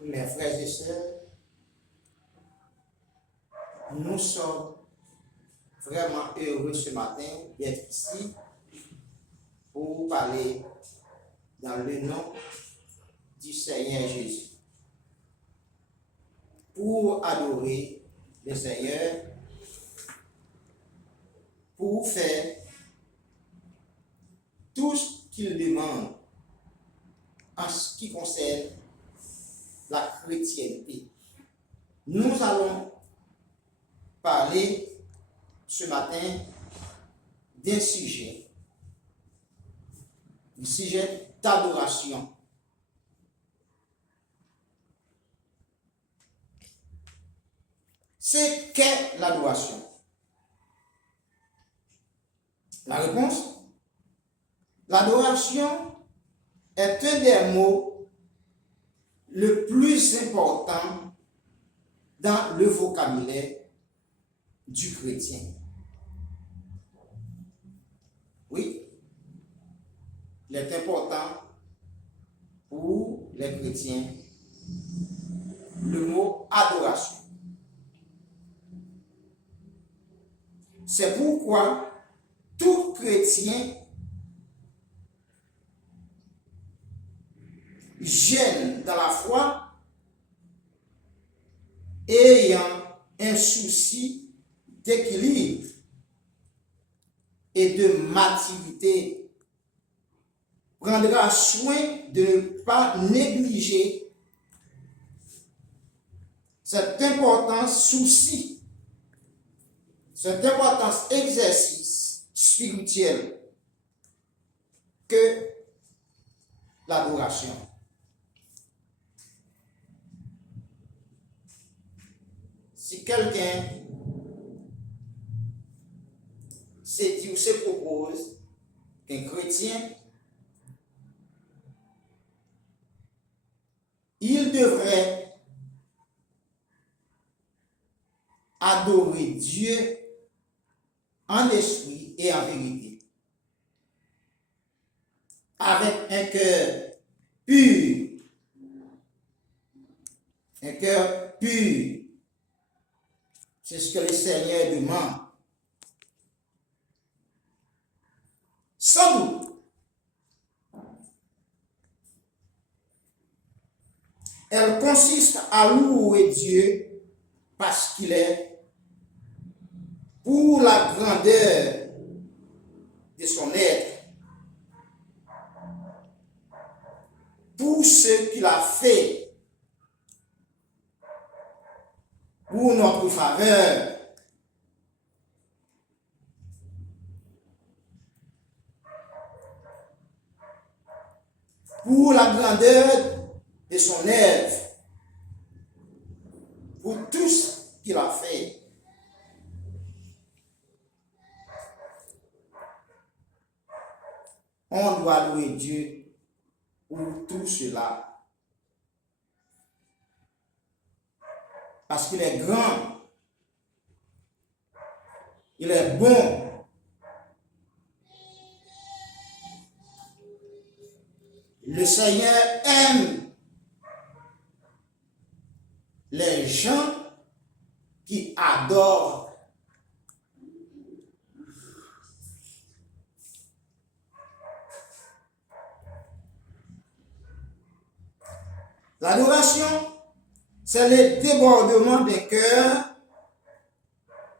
Mes frères et sœurs, nous sommes vraiment heureux ce matin d'être ici pour parler dans le nom du Seigneur Jésus, pour adorer le Seigneur, pour faire tout ce qu'il demande en ce qui concerne la chrétienté. Nous allons parler ce matin d'un sujet d'adoration. C'est qu'est l'adoration? La réponse? L'adoration est un des mots le plus important dans le vocabulaire du chrétien. Oui, il est important pour les chrétiens le mot adoration. C'est pourquoi tout chrétien jeune dans la foi, ayant un souci d'équilibre et de maturité, prendra soin de ne pas négliger cet important souci, cet important exercice spirituel que l'adoration. Si quelqu'un se dit ou se propose qu'un chrétien, il devrait adorer Dieu en esprit et en vérité, avec un cœur pur, un cœur pur. C'est ce que le Seigneur demande. Sans doute, elle consiste à louer Dieu parce qu'il est, pour la grandeur de son être, pour ce qu'il a fait pour notre faveur. Pour la grandeur de son œuvre, pour tout ce qu'il a fait. On doit louer Dieu pour tout cela. Parce qu'il est grand, il est bon. Le Seigneur aime les gens qui adorent. L'adoration, c'est le débordement des cœurs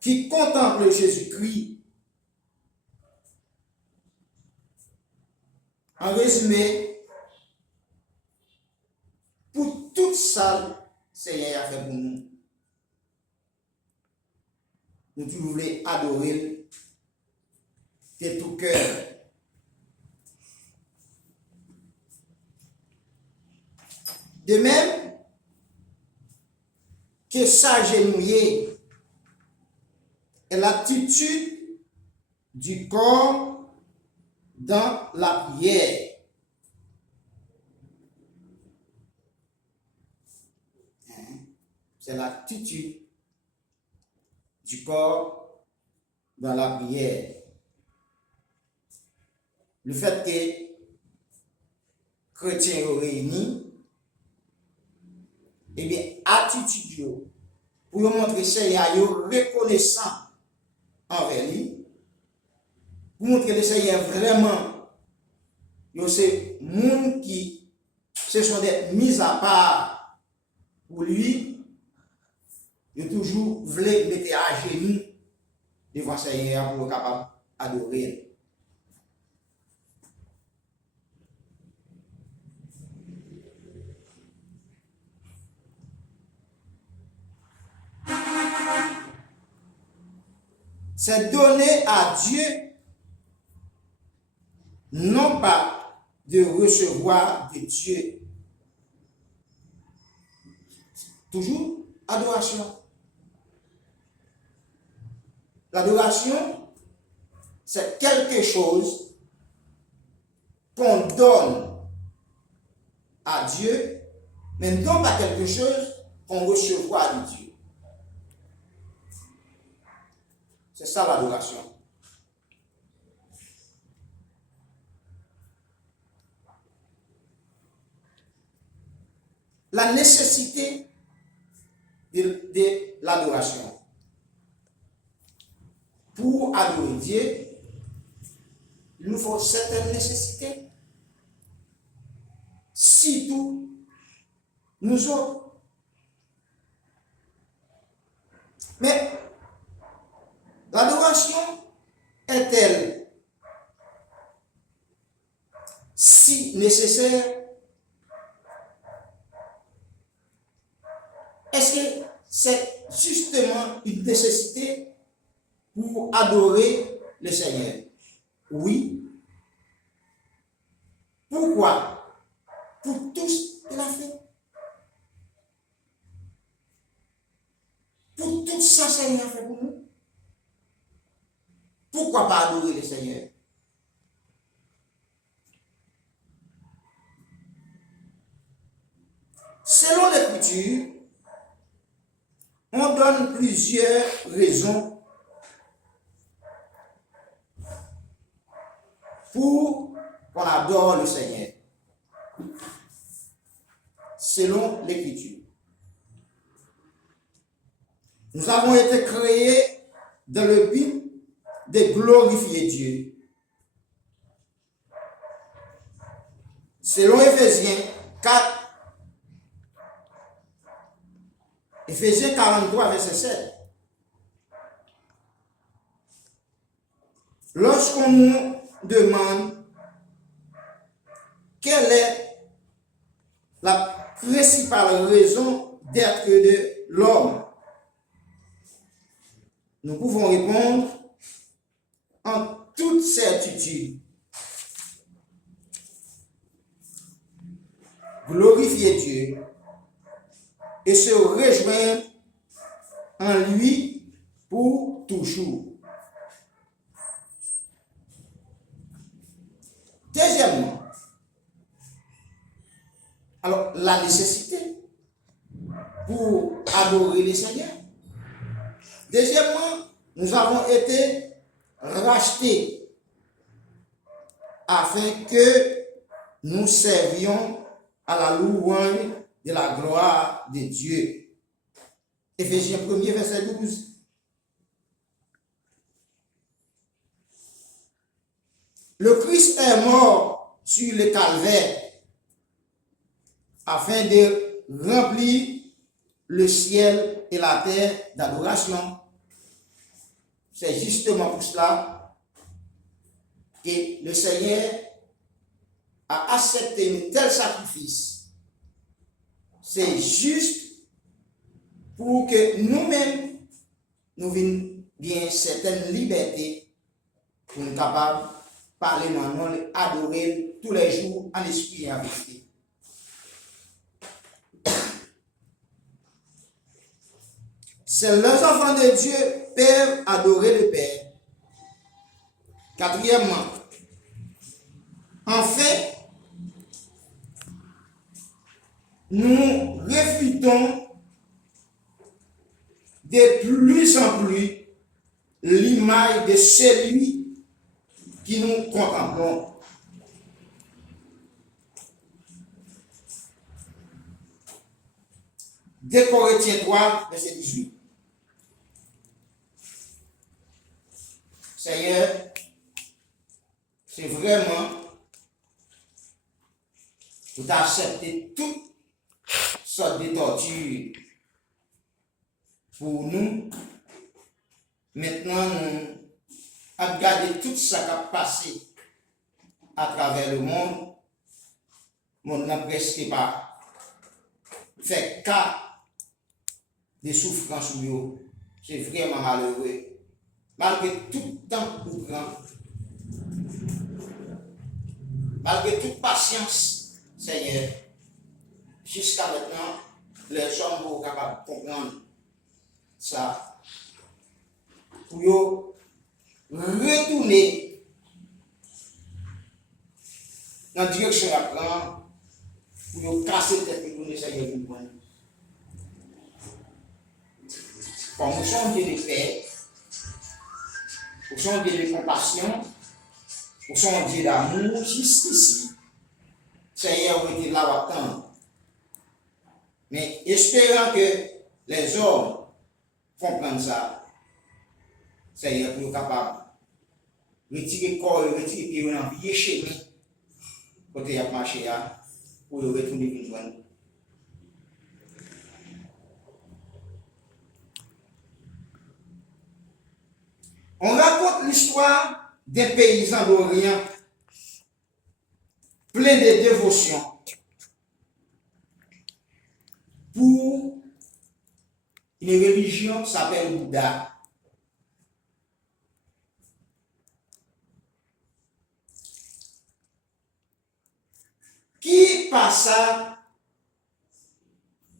qui contemplent Jésus-Christ. En résumé, pour tout ça, le Seigneur a fait pour nous. Nous voulons adorer de tout cœur. De même que s'agenouiller est l'attitude du corps dans la prière. C'est l'attitude du corps dans la prière. Le fait que chrétiens réunis eh bien, attitude pour montrer Seigneur reconnaissant envers lui, pour montrer le Seigneur vraiment, c'est monde qui se sont des mis à part pour lui, il toujours voulu mettre à genoux devant Seigneur pour être capable d'adorer. C'est donner à Dieu non pas de recevoir de Dieu. Toujours adoration. L'adoration, c'est quelque chose qu'on donne à Dieu, mais non pas quelque chose qu'on recevra de Dieu. C'est ça l'adoration. La nécessité de l'adoration. Pour adorer Dieu, il nous faut certaines nécessités. Surtout, nous autres. Mais l'adoration est-elle si nécessaire? Est-ce que c'est justement une nécessité pour adorer le Seigneur? Oui. Pourquoi? Pour tout ce qu'il a fait. Pour tout ça, Seigneur a fait pour nous. Pourquoi pas adorer le Seigneur? Selon l'Écriture, on donne plusieurs raisons pour qu'on adore le Seigneur. Selon l'Écriture. Nous avons été créés dans le but de glorifier Dieu. Selon Éphésiens 4, Éphésiens 43, verset 7. Lorsqu'on nous demande quelle est la principale raison d'être de l'homme, nous pouvons répondre en toute certitude. Glorifier Dieu et se rejoindre en lui pour toujours. Deuxièmement, alors la nécessité pour adorer le Seigneur. Deuxièmement, nous avons été rachetés afin que nous servions à la louange de la gloire de Dieu. Éphésiens 1er, verset 12. Le Christ est mort sur le calvaire afin de remplir le ciel et la terre d'adoration. C'est justement pour cela que le Seigneur a accepté un tel sacrifice. C'est juste pour que nous-mêmes, nous venions bien certaines libertés pour nous capables de parler maintenant, adorer tous les jours en esprit et en vérité. C'est les enfants de Dieu peuvent adorer le Père. Quatrièmement, enfin, nous réfutons de plus en plus l'image de celui qui nous contemplons. 2 Corinthiens 3, verset 18. Seigneur, c'est vraiment pour accepter toutes sortes de tortures pour nous. Maintenant, nous avons regardé tout ça qui a passé à travers le monde. Mon n'a presque pas fait cas de souffrance. C'est vraiment malheureux. Malgré tout le temps qu'on prend, malgré toute patience, Seigneur, jusqu'à maintenant, les gens sont capables de comprendre ça. Pour retourner dans la direction à prendre, pour casser le tête pour nous, Seigneur, pour nous. Comme nous sommes Dieu de paix, nous sommes Dieu de compassion, nous sommes Dieu d'amour, jusqu'ici, Seigneur, vous êtes là à attendre. Mais espérant que les hommes comprennent ça, Seigneur, pour être capable de retirer le corps, retirer les pieds, envoyer chez nous, côté à marcher, pour retourner vers nous. On raconte l'histoire des paysans d'Orient, pleins de dévotion, pour une religion qui s'appelle Bouddha. Qui passa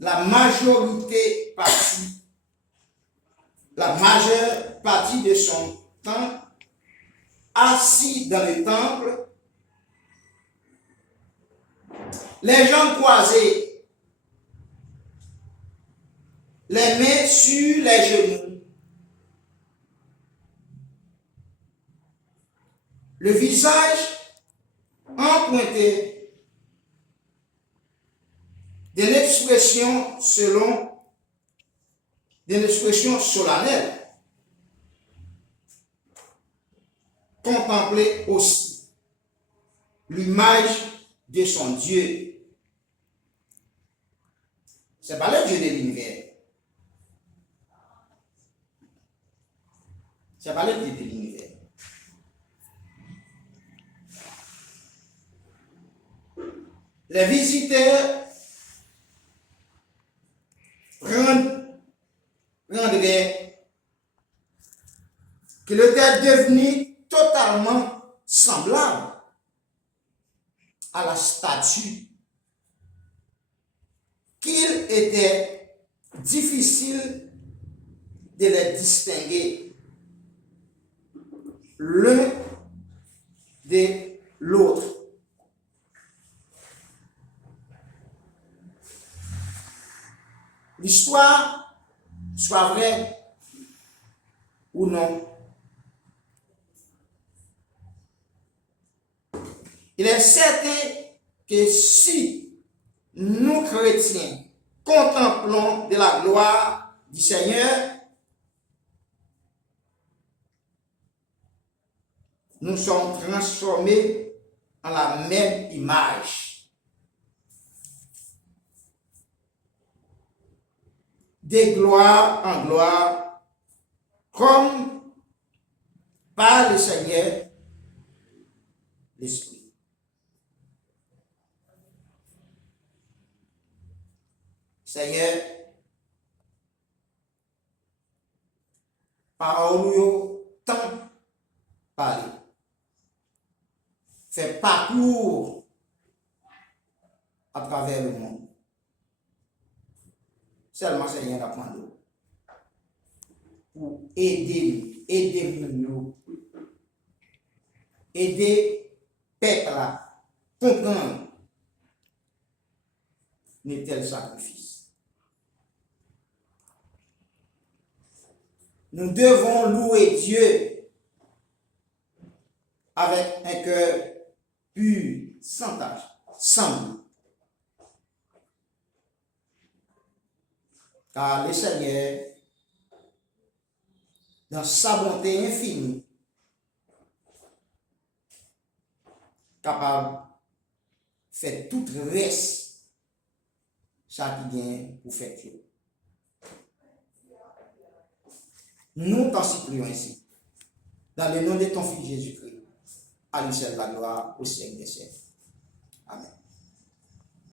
la majorité partie, la majeure partie de son temps assis dans le temple, les jambes croisées, les mains sur les genoux, le visage empointé, de l'expression solennelle. Contempler aussi l'image de son Dieu. C'est pas le Dieu de l'univers. C'est pas le Dieu de l'univers. Les visiteurs rendraient qu'il était devenu totalement semblable à la statue, qu'il était difficile de les distinguer l'un de l'autre. L'histoire soit vraie ou non, il est certain que si nous chrétiens contemplons de la gloire du Seigneur, nous sommes transformés en la même image. De gloire en gloire, comme par le Seigneur l'Esprit. Seigneur, parole tant parler. Fait parcours à travers le monde. Seulement Seigneur apprendre pour aider nous, aider peuple à comprendre un tel sacrifice. Nous devons louer Dieu avec un cœur pur, sans tache, sans doute. car le Seigneur, dans sa bonté infinie, capable de faire tout le reste, ça qui vient pour faire. Nous t'en supplions ainsi, dans le nom de ton Fils Jésus-Christ, à lui seul la gloire au siècle des siècles. Amen.